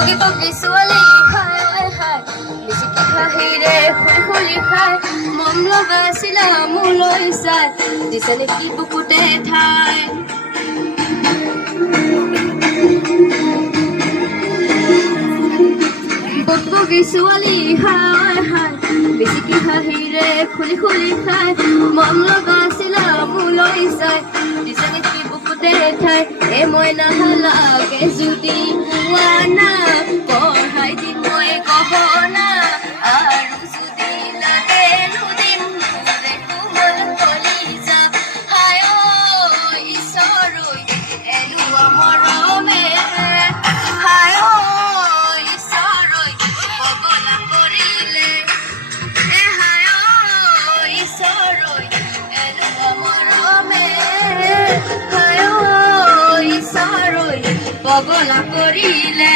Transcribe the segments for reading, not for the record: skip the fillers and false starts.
বগী বগী ছোৱালী হায় ঐ হায় বেছিকে হাঁহিৰে খুলি খুলি খাই মম লগাইছিলা মোলৈ চাই দিছে নেকি বুকুতে ঠাই বগী ছোৱালী হায় হায় বেছিকে হাঁহিৰে খুলি খুলি খাই মম লগাইছিলা মোলৈ চাই দিছে নেকি বুকুতে ঠাই এ মই নাহালাগে যদি পোৱা না পঢ়াই দিম মই গহনা আৰু যদি লাগে নুদিম মোৰে কোমল কলিজা হায় ঐ ঈশ্বৰ ঐ এলুৱা মৰমে হায় ঐ ঈশ্বৰ ঐ পগলা কৰিলে হায় ঐ ঈশ্বৰ ঐ এলুৱা মৰমে হায় ঐ ঈশ্বৰ ঐ পগলা কৰিলে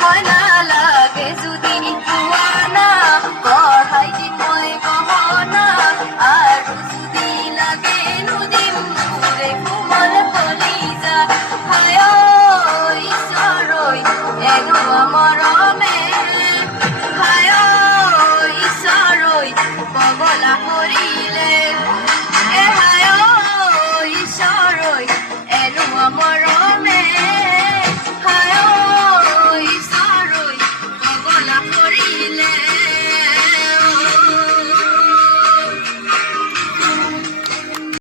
মই নালাগে যদি পোৱা না পঢ়াই দিম মই গহনা আৰু যদি লাগে নুদিম মোৰে কোমল কলিজা হায় ঐ ঈশ্বৰ ঐ এলুৱা মৰম